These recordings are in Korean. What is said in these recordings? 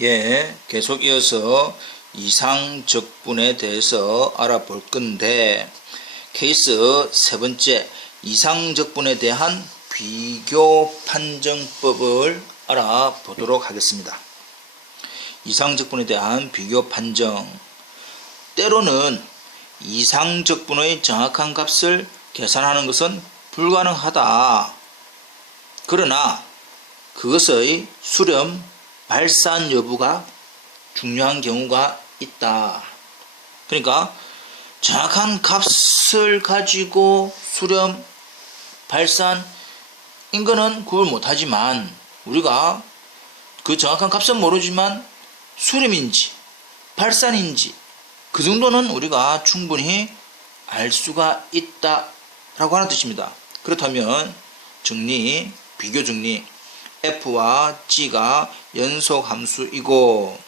예, 계속 이어서 이상적분에 대해서 알아볼 건데, 케이스 세 번째, 이상적분에 대한 비교 판정법을 알아보도록 하겠습니다. 이상적분에 대한 비교 판정. 때로는 이상적분의 정확한 값을 계산하는 것은 불가능하다. 그러나 그것의 수렴, 발산 여부가 중요한 경우가 있다. 그러니까 정확한 값을 가지고 수렴, 발산, 인거는 구분 못하지만 우리가 그 정확한 값은 모르지만 수렴인지 발산인지 그 정도는 우리가 충분히 알 수가 있다라고 하는 뜻입니다. 그렇다면 정리, 비교 정리. f와 g가 연속 함수이고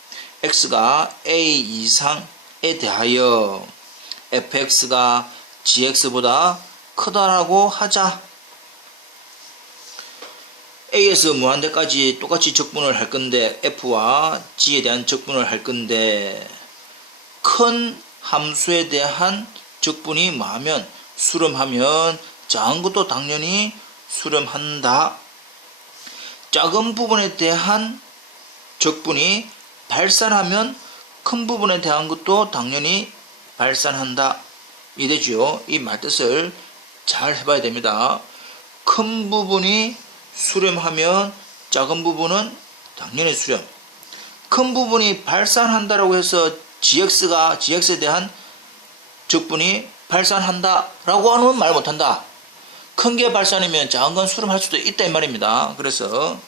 x가 a 이상에 대하여 fx가 gx보다 크다라고 하자. a에서 무한대까지 똑같이 적분을 할 건데 f와 g에 대한 적분을 할 건데 큰 함수에 대한 적분이 뭐하면 수렴하면 작은 것도 당연히 수렴한다. 작은 부분에 대한 적분이 발산하면 큰 부분에 대한 것도 당연히 발산한다. 이되죠. 이 말뜻을 잘 해봐야 됩니다. 큰 부분이 수렴하면 작은 부분은 당연히 수렴. 큰 부분이 발산한다라고 해서 GX에 대한 적분이 발산한다 라고 하면 말 못한다. 큰 게 발산이면 작은 건 수렴할 수도 있다 이 말입니다. 그래서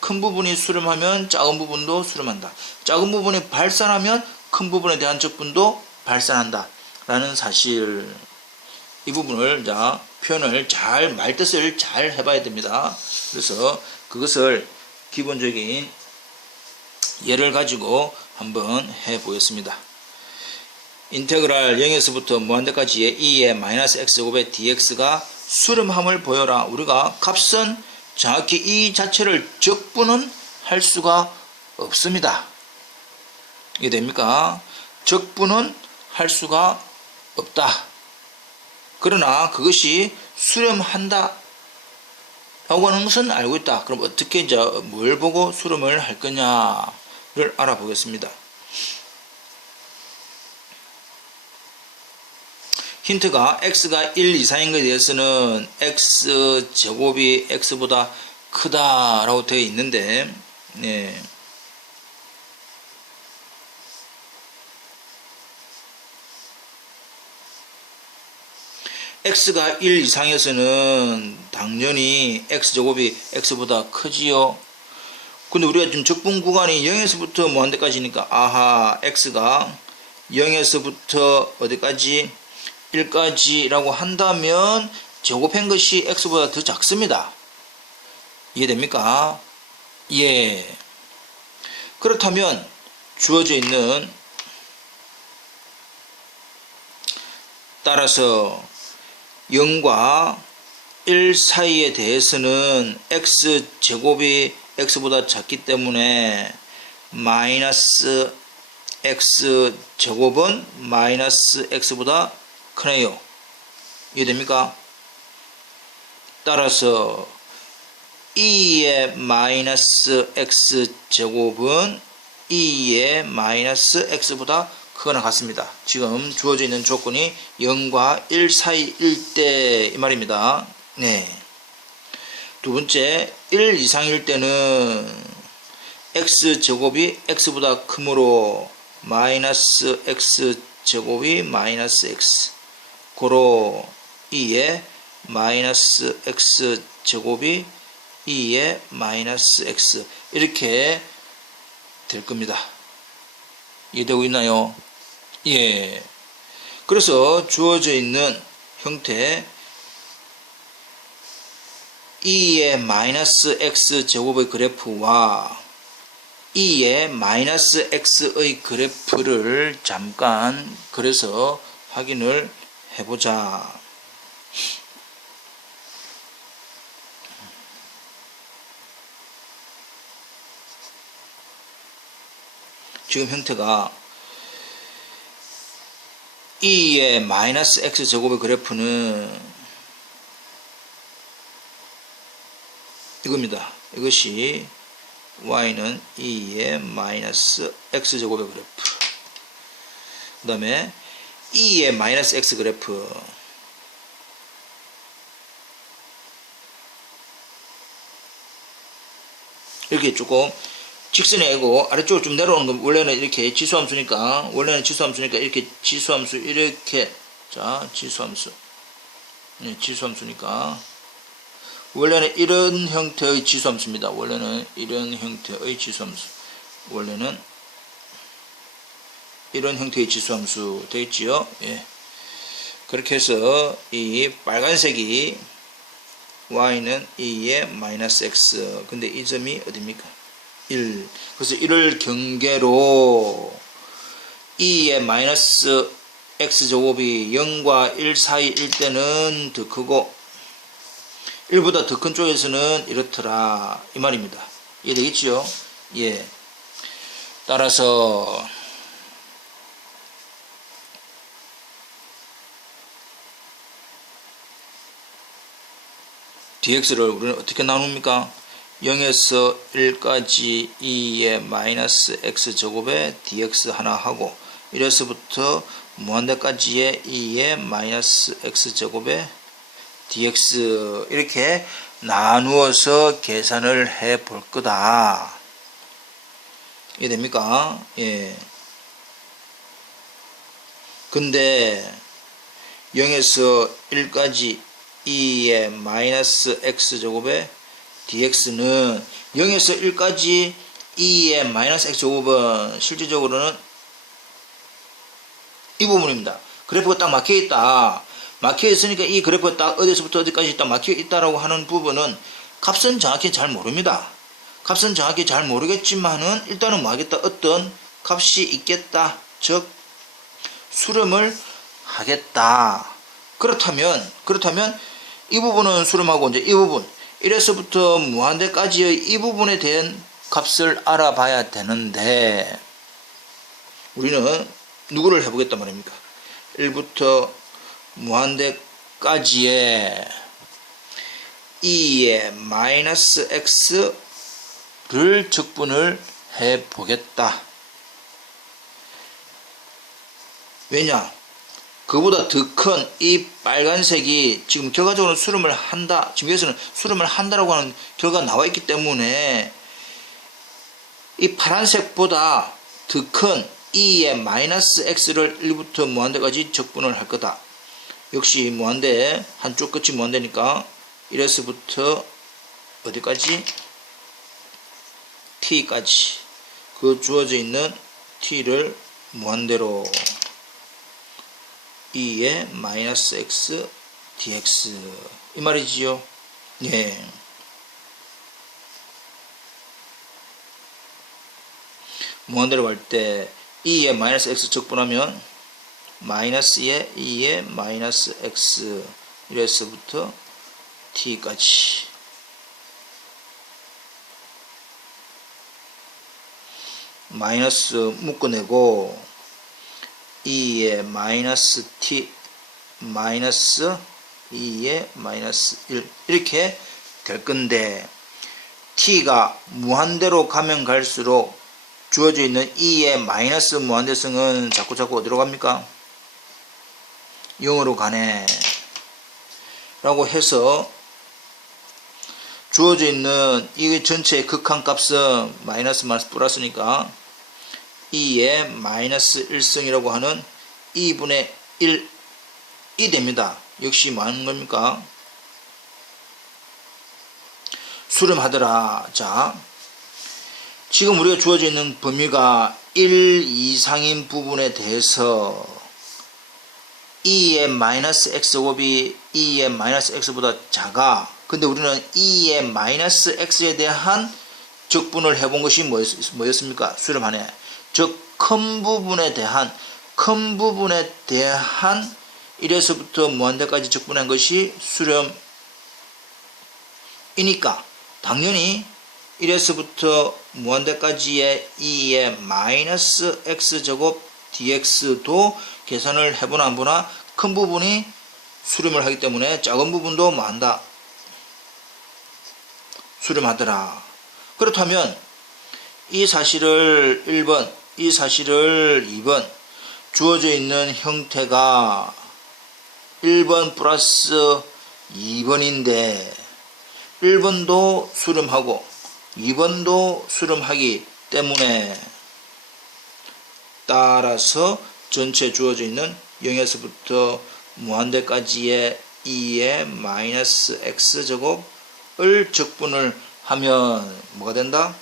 큰 부분이 수렴하면 작은 부분도 수렴한다. 작은 부분이 발산하면 큰 부분에 대한 적분도 발산한다 라는 사실. 이 부분을 표현을 잘 말뜻을 잘 해봐야 됩니다. 그래서 그것을 기본적인 예를 가지고 한번 해보겠습니다. 인테그랄 0에서부터 무한대까지의 2의 마이너스 x제곱의 dx가 수렴함을 보여라. 우리가 값은 정확히 이 자체를 적분은 할 수가 없습니다. 이게 됩니까? 적분은 할 수가 없다. 그러나 그것이 수렴한다 라고 하는 것은 알고 있다. 그럼 어떻게 뭘 보고 수렴을 할 거냐를 알아보겠습니다. 힌트가 x가 1 이상인 것에 대해서는 x제곱이 x보다 크다라고 되어 있는데, 네. x가 1 이상에서는 당연히 x제곱이 x보다 크지요. 근데 우리가 지금 적분 구간이 0에서부터 무한대까지니까 아하, x가 0에서부터 어디까지? 1까지라고 한다면 제곱한 것이 x보다 더 작습니다. 이해됩니까? 예. 그렇다면 주어져 있는 따라서 0과 1 사이에 대해서는 x제곱이 x보다 작기 때문에 마이너스 x제곱은 마이너스 x보다 크네요. 이해됩니까? 따라서 2의 마이너스 x제곱은 2의 마이너스 x보다 크거나 같습니다. 지금 주어져 있는 조건이 0과 1 사이일 때 이 말입니다. 네. 두 번째, 1 이상일 때는 x제곱이 x보다 크므로 마이너스 x제곱이 마이너스 x 고로 2의 마이너스 x제곱이 2의 마이너스 x 이렇게 될 겁니다. 이해되고 있나요? 예. 그래서 주어져 있는 형태 2의 마이너스 x제곱의 그래프와 2의 마이너스 x의 그래프를 잠깐 그래서 확인을 해보자. 지금 형태가 2의 마이너스 x 제곱의 그래프는 이겁니다. 이것이 y는 2의 마이너스 x 제곱의 그래프. 그 다음에 2의 마이너스 x 그래프. 이렇게 조금 직선이 아니고 아래쪽으로 좀 내려오는 건 원래는 이렇게 지수함수니까 이렇게 지수함수 이렇게 자 지수함수 지수함수니까 원래는 이런 형태의 지수함수입니다. 원래는 이런 형태의 지수함수 원래는 이런 형태의 지수함수 되겠지요. 예. 그렇게 해서 이 빨간색이 y는 2의 마이너스 x 근데 이 점이 어딥니까? 1. 그래서 이를 경계로 2의 마이너스 x제곱이 0과 1 사이일 때는 더 크고 1보다 더 큰 쪽에서는 이렇더라 이 말입니다. 이해되겠지요? 예. 따라서 dx를 우리는 어떻게 나눕니까? 0에서 1까지 2의 마이너스 x제곱에 dx 하나 하고 1에서부터 무한대까지의 2의 마이너스 x제곱에 dx 이렇게 나누어서 계산을 해 볼 거다. 이해됩니까? 예. 근데 0에서 1까지 2의 마이너스 x제곱에 dx는 0에서 1까지 2의 마이너스 x제곱은 실질적으로는 이 부분입니다. 그래프가 딱 막혀있다. 막혀있으니까 이 그래프가 딱 어디서부터 어디까지 딱 막혀있다라고 하는 부분은 값은 정확히 잘 모릅니다. 값은 정확히 잘 모르겠지만은 일단은 뭐 하겠다. 어떤 값이 있겠다. 즉 수렴을 하겠다. 그렇다면 이 부분은 수렴하고 이제 이 부분 1에서부터 무한대까지의 이 부분에 대한 값을 알아봐야 되는데 우리는 누구를 해보겠단 말입니까? 1부터 무한대까지의 2의 마이너스 x를 적분을 해보겠다. 왜냐? 그보다 더 큰 이 빨간색이 지금 결과적으로 수렴을 한다. 지금 여기서는 수렴을 한다라고 하는 결과가 나와 있기 때문에 이 파란색보다 더 큰 2의 마이너스 x를 1부터 무한대까지 적분을 할 거다. 역시 무한대, 한쪽 끝이 무한대니까 1에서부터 어디까지? t까지 그 주어져 있는 t를 무한대로 2의 마이너스 x dx 이 말이지요. 예. 무한대로 갈 때 2의 마이너스 x 적분하면 마이너스의 2의 마이너스 x 1에서부터 t까지 마이너스 묶어내고 2의 마이너스 t 마이너스 2의 마이너스 1 이렇게 될 건데 t가 무한대로 가면 갈수록 주어져 있는 2의 마이너스 무한대성은 자꾸 어디로 갑니까? 0으로 가네 라고 해서 주어져 있는 이 전체의 극한값은 마이너스 플러스니까 2의 마이너스 1승이라고 하는 2분의 1이 됩니다. 역시 뭐 하는 겁니까? 수렴하더라. 자, 지금 우리가 주어져 있는 범위가 1 이상인 부분에 대해서 2의 마이너스 x곱이 2의 마이너스 x보다 작아. 근데 우리는 2의 마이너스 x에 대한 적분을 해본 것이 뭐였습니까? 수렴하네. 즉 큰 부분에 대한 1에서부터 무한대까지 적분한 것이 수렴이니까 당연히 1에서부터 무한대까지의 2의 마이너스 x제곱 dx도 계산을 해보나 안 보나 큰 부분이 수렴을 하기 때문에 작은 부분도 뭐 한다? 수렴하더라. 그렇다면 이 사실을 1번, 이 사실을 2번 주어져 있는 형태가 1번 플러스 2번인데 1번도 수렴하고 2번도 수렴하기 때문에 따라서 전체 주어져 있는 0에서부터 무한대까지의 2의 마이너스 x제곱을 적분을 하면 뭐가 된다?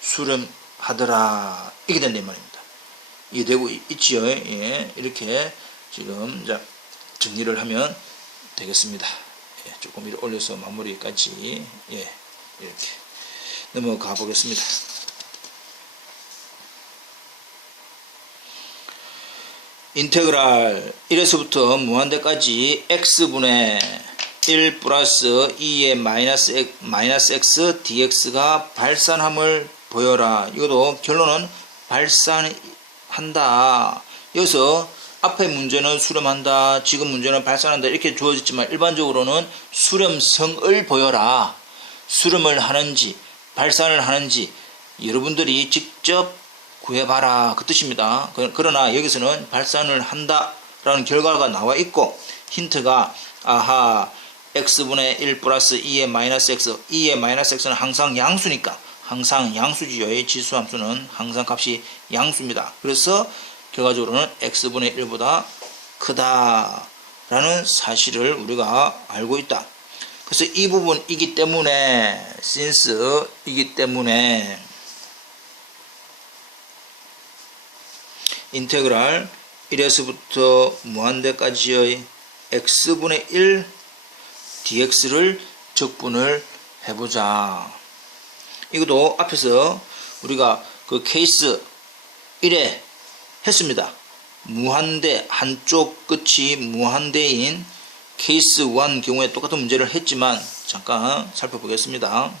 수렴하더라. 이게 된다 이 말입니다. 이해되고 있지요? 예, 이렇게 지금 자 정리를 하면 되겠습니다. 예, 조금 위로 올려서 마무리까지 예, 이렇게 넘어가 보겠습니다. 인테그랄 1에서부터 무한대까지 x분의 1 플러스 2의 마이너스 x dx가 발산함을 보여라. 이것도 결론은 발산한다. 여기서 앞에 문제는 수렴한다, 지금 문제는 발산한다 이렇게 주어졌지만 일반적으로는 수렴성을 보여라. 수렴을 하는지 발산을 하는지 여러분들이 직접 구해봐라 그 뜻입니다. 그러나 여기서는 발산을 한다 라는 결과가 나와 있고 힌트가 아하 x분의 1 플러스 2의 마이너스 x 2의 마이너스 x는 항상 양수니까 항상 양수지요. 지수함수는 항상 값이 양수입니다. 그래서 결과적으로는 x분의 1보다 크다 라는 사실을 우리가 알고 있다. 그래서 이 부분이기 때문에 since 이기 때문에 인테그랄 1에서부터 무한대까지의 x분의 1 dx를 적분을 해보자. 이것도 앞에서 우리가 그 케이스 1에 했습니다. 무한대 한쪽 끝이 무한대인 케이스 1 경우에 똑같은 문제를 했지만 잠깐 살펴보겠습니다.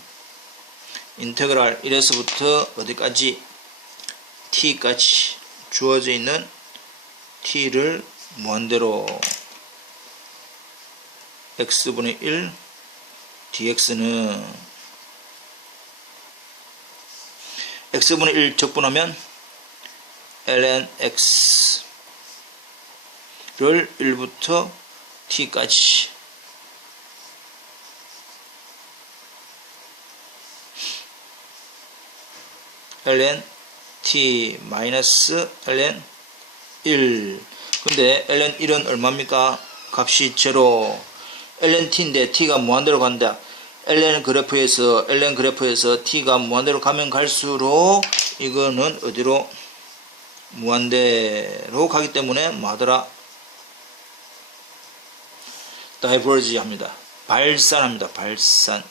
인테그랄 1에서부터 어디까지 t까지 주어져 있는 t를 무한대로 x분의 1 dx는 x분의 1 적분하면 ln x를 1부터 t까지 ln t 마이너스 ln 1 근데 ln 1은 얼마입니까? 값이 0 ln t인데 t가 무한대로 간다. ln 그래프에서 t가 무한대로 가면 갈수록 이거는 어디로 무한대로 가기 때문에 뭐하더라? 다이버지 합니다. 발산합니다. 발산.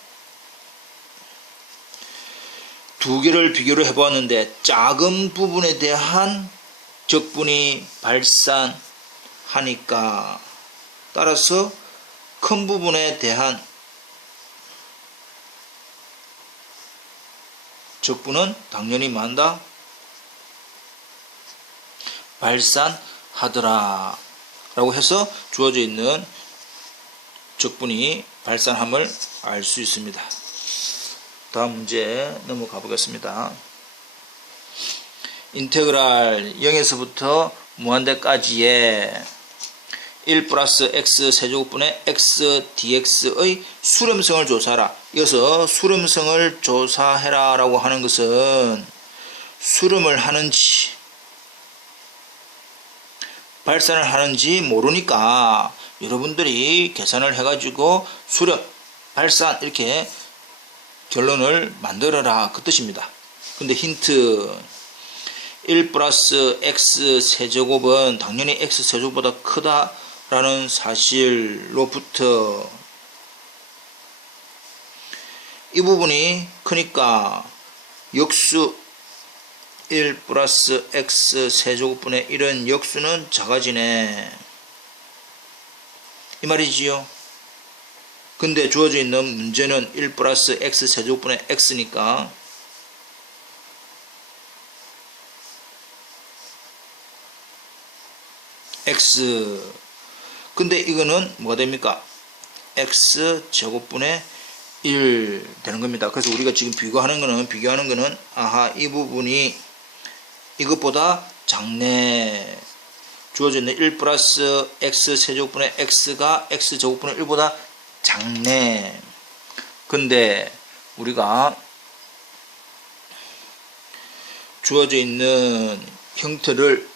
두 개를 비교를 해보았는데 작은 부분에 대한 적분이 발산하니까 따라서 큰 부분에 대한 적분은 당연히 뭐한다? 발산하더라 라고 해서 주어져 있는 적분이 발산함을 알 수 있습니다. 다음 문제 넘어가 보겠습니다. 인테그랄 0에서부터 무한대까지의 1 플러스 x 세제곱분의 x dx의 수렴성을 조사하라. 이어서 수렴성을 조사해라 라고 하는 것은 수렴을 하는지 발산을 하는지 모르니까 여러분들이 계산을 해가지고 수렴, 발산 이렇게 결론을 만들어라 그 뜻입니다. 근데 힌트 1 플러스 x 세제곱은 당연히 x 세제곱보다 크다 라는 사실로부터 이 부분이 크니까 역수 1 플러스 x 세제곱분의 1은 역수는 작아지네 이 말이지요. 근데 주어져 있는 문제는 1 플러스 x 세제곱분의 x니까 x. 근데 이거는 뭐가 됩니까? x 제곱분의 1 되는 겁니다. 그래서 우리가 지금 비교하는 거는 아하, 이 부분이 이것보다 작네. 주어져 있는 1 플러스 x 세제곱분의 x가 x 제곱분의 1보다 작네. 근데 우리가 주어져 있는 형태를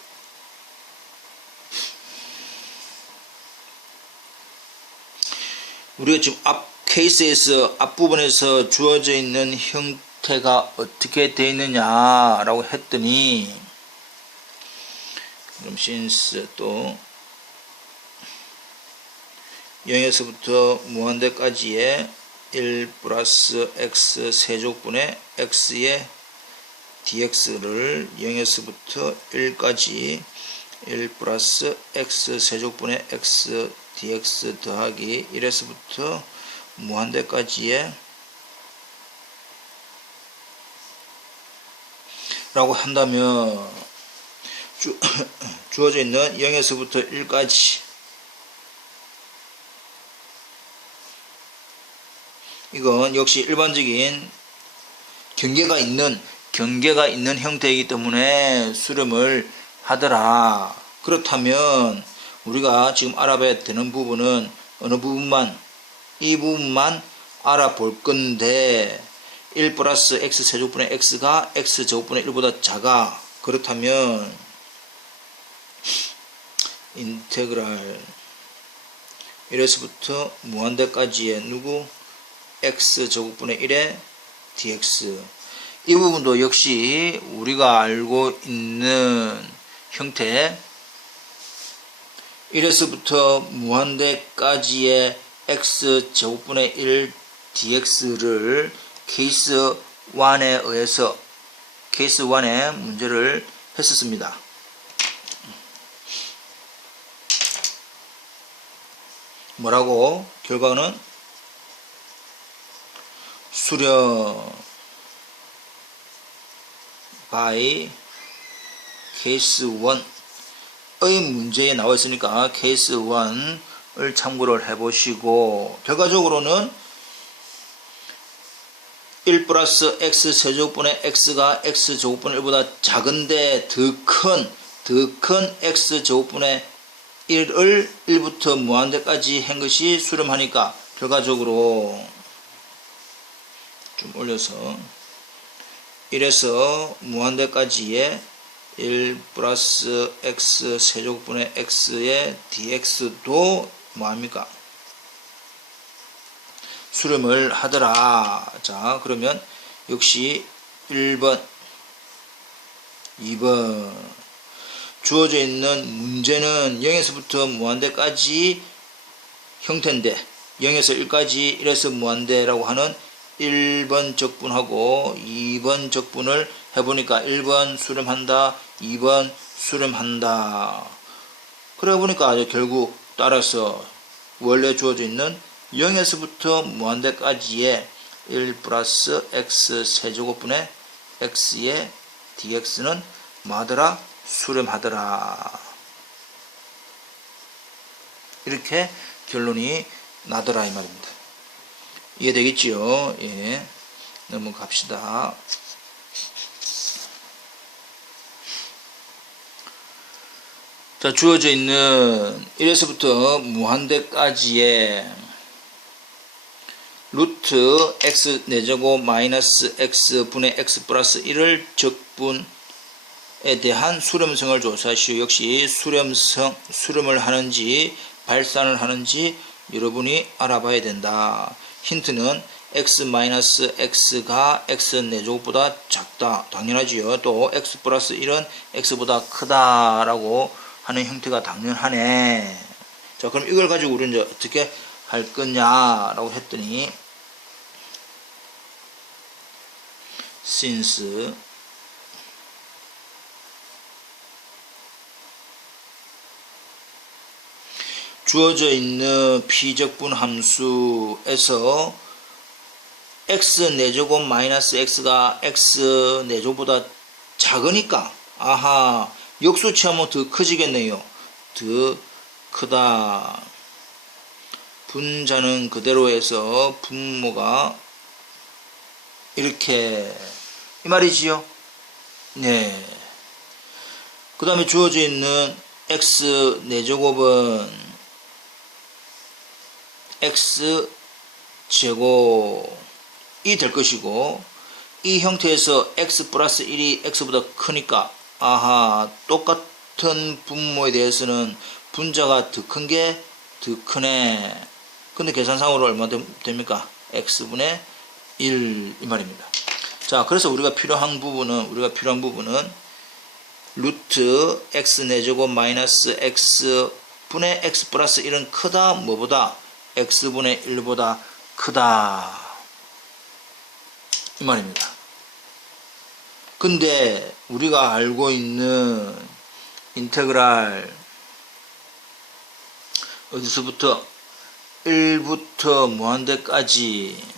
우리가 지금 케이스에서 앞부분에서 주어져 있는 형태가 어떻게 되어 있느냐라고 했더니, 그럼 since 또 0에서부터 무한대까지의 1 플러스 x 세제곱분의 x의 dx를 0에서부터 1까지 1 플러스 x 세제곱분의 x dx 더하기 1에서부터 무한대까지의 라고 한다면 주어져 있는 0에서부터 1까지 이건 역시 일반적인 경계가 있는 형태이기 때문에 수렴을 하더라. 그렇다면 우리가 지금 알아봐야 되는 부분은 어느 부분만, 이 부분만 알아볼 건데 1 플러스 x 세제곱분의 x가 x 제곱분의 1보다 작아. 그렇다면 인테그랄 1에서부터 무한대까지의 누구? x 제곱분의 1의 dx. 이 부분도 역시 우리가 알고 있는 형태 1에서부터 무한대까지의 x 제곱분의 1 dx를 케이스 1에 의해서 케이스 1의 문제를 했었습니다. 뭐라고? 결과는 수렴 by 케이스 1의 문제에 나와 있으니까 케이스 1을 참고를 해보시고, 결과적으로는 1 플러스 x 세제곱분의 x가 x 제곱분의 1보다 작은데 더 큰 x 제곱분의 1을 1부터 무한대까지 한 것이 수렴하니까 결과적으로 좀 올려서 1에서 무한대까지의 1 플러스 x 세제곱분의 x의 dx도 뭐합니까? 수렴을 하더라. 자, 그러면 역시 1번, 2번 주어져 있는 문제는 0에서부터 무한대까지 형태인데 0에서 1까지 1에서 무한대라고 하는 1번 적분하고 2번 적분을 해보니까 1번 수렴한다, 2번 수렴한다. 그래 보니까 결국 따라서 원래 주어져 있는 0에서부터 무한대까지의 1 플러스 x 세제곱분의 x의 dx는 뭐하더라? 수렴하더라. 이렇게 결론이 나더라 이 말입니다. 이해되겠지요? 예. 넘어갑시다. 자, 주어져 있는 1에서부터 무한대까지의 루트 x 4제곱 마이너스 x 분의 x 플러스 1을 적분에 대한 수렴성을 조사하시오. 역시 수렴을 하는지 발산을 하는지 여러분이 알아봐야 된다. 힌트는 x 마이너스 x가 x 4제곱보다 작다. 당연하지요. 또 x 플러스 1은 x보다 크다라고 하는 형태가 당연하네. 자, 그럼 이걸 가지고 우리는 이제 어떻게 할 거냐라고 했더니 since 주어져 있는 피적분 함수에서 x 4제곱 마이너스 x가 x 4제곱보다 작으니까 아하 역수치하면 더 커지겠네요. 더 크다. 분자는 그대로 해서 분모가 이렇게 이 말이지요. 네. 그 다음에 주어져 있는 x 4제곱은 x 제곱이 될 것이고 이 형태에서 x 플러스 1이 x보다 크니까 아하 똑같은 분모에 대해서는 분자가 더 큰 게 더 크네. 근데 계산상으로 얼마 됩니까? x분의 1 이 말입니다. 자, 그래서 우리가 필요한 부분은 루트 x 4제곱 마이너스 x분의 x 플러스 1은 크다. 뭐보다? x분의 1보다 크다. 이 말입니다. 근데 우리가 알고 있는 인테그랄 어디서부터 1부터 무한대까지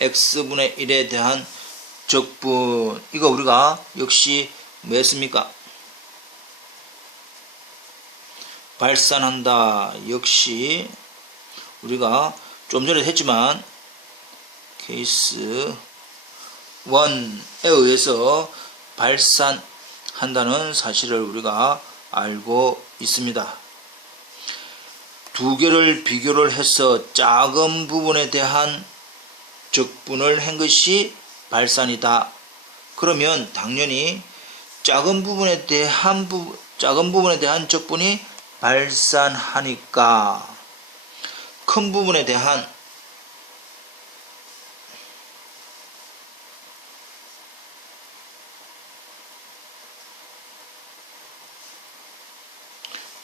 x분의 1에 대한 적분 이거 우리가 역시 뭐 했습니까? 발산한다. 역시 우리가 좀 전에 했지만 케이스 1에 의해서 발산한다는 사실을 우리가 알고 있습니다. 두 개를 비교를 해서 작은 부분에 대한 적분을 한 것이 발산이다. 그러면 당연히 작은 부분에 대한 적분이 발산하니까 큰 부분에 대한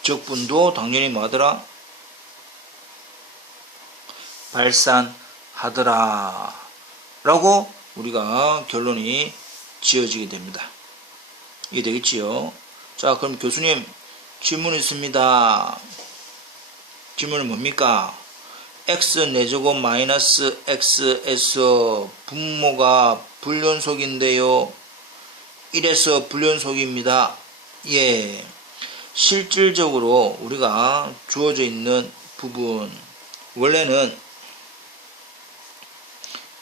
적분도 당연히 뭐하더라? 발산하더라 라고 우리가 결론이 지어지게 됩니다. 이해되겠지요? 자, 그럼 교수님 질문 있습니다. 질문은 뭡니까? x 4제곱 마이너스 x에서 분모가 불연속인데요. 1에서 불연속입니다. 예. 실질적으로 우리가 주어져 있는 부분 원래는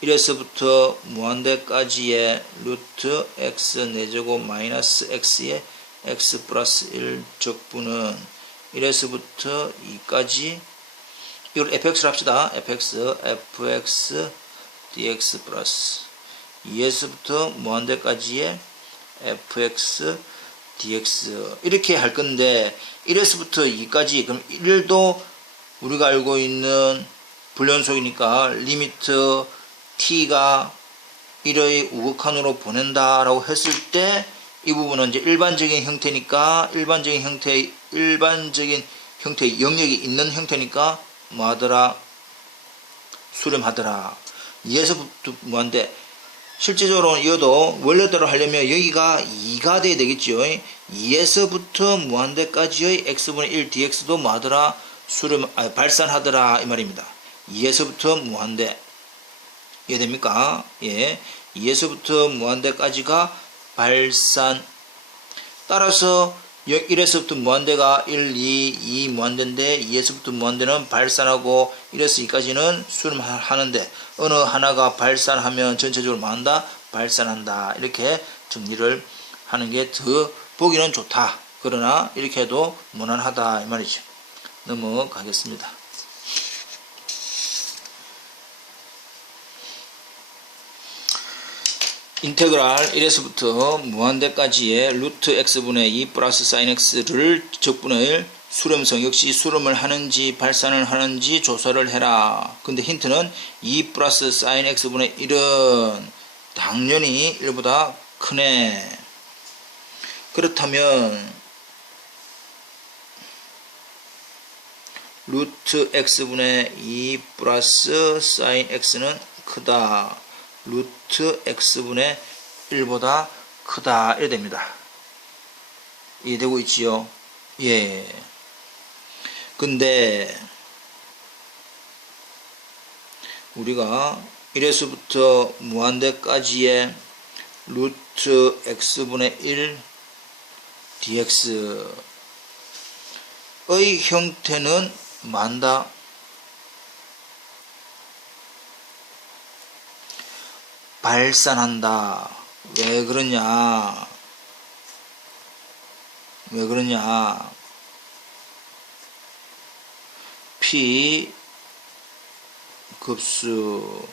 1에서부터 무한대까지의 루트 x 4제곱 마이너스 x의 x 플러스 1 적분은 1에서부터 2까지 이걸 fx로 합시다. fx dx 플러스 2에서부터 무한대까지의 fx dx 이렇게 할 건데 1에서부터 2까지 그럼 1도 우리가 알고 있는 불연속이니까 리미트 t가 1의 우극한으로 보낸다라고 했을 때 이 부분은 이제 일반적인 형태니까 일반적인 형태의 영역이 있는 형태니까 뭐하더라? 수렴하더라. 2에서부터 무한대 실제적으로는 이어도 원래대로 하려면 여기가 2가 돼야 되겠죠. 2에서부터 무한대까지의 x분의 1 dx도 뭐하더라? 발산하더라 이 말입니다. 2에서부터 무한대 이해됩니까? 예, 2에서부터 무한대까지가 발산. 따라서 1에서부터 무한대가 1, 2 무한대인데 2에서부터 무한대는 발산하고 1에서 2까지는 수렴하는데 어느 하나가 발산하면 전체적으로 뭐한다? 발산한다. 이렇게 정리를 하는 게 더 보기는 좋다. 그러나 이렇게 해도 무난하다 이 말이죠. 넘어가겠습니다. 인테그랄 1에서부터 무한대까지의 루트 x분의 2 플러스 sin x를 적분을 수렴성 역시 수렴을 하는지 발산을 하는지 조사를 해라. 근데 힌트는 2 플러스 sin x분의 1은 당연히 1보다 크네. 그렇다면 루트 x분의 2 플러스 sin x는 크다. 루트 x분의 1보다 크다 이래 됩니다. 이해되고 있지요? 예. 근데 우리가 1에서부터 무한대까지의 루트 x분의 1 dx의 형태는 만다 발산한다. 왜 그러냐? p 급수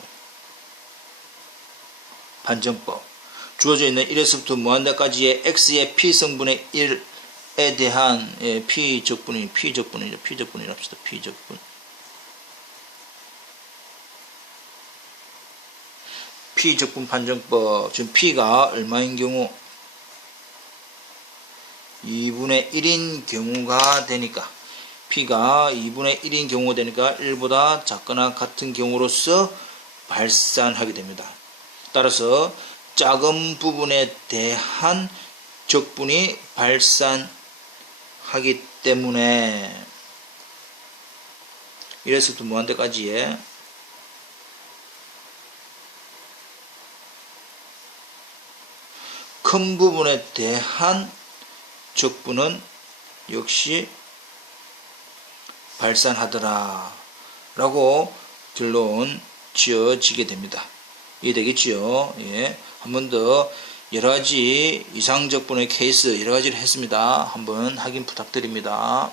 반정법. 주어져 있는 1에서부터 무한대까지의 x의 p 성분의 1에 대한 p 적분이죠. P적분이랍시다. P적분. P적분 반정법. 지금 P가 얼마인 경우? 2분의 1인 경우가 되니까, P가 2분의 1인 경우가 되니까 1보다 작거나 같은 경우로서 발산하게 됩니다. 따라서 작은 부분에 대한 적분이 발산하기 때문에 1에서부터 무한대까지의 큰 부분에 대한 적분은 역시 발산하더라 라고 결론 지어지게 됩니다. 이해되겠지요? 예. 한 번 더 여러가지 이상적분의 케이스 여러가지를 했습니다. 한번 확인 부탁드립니다.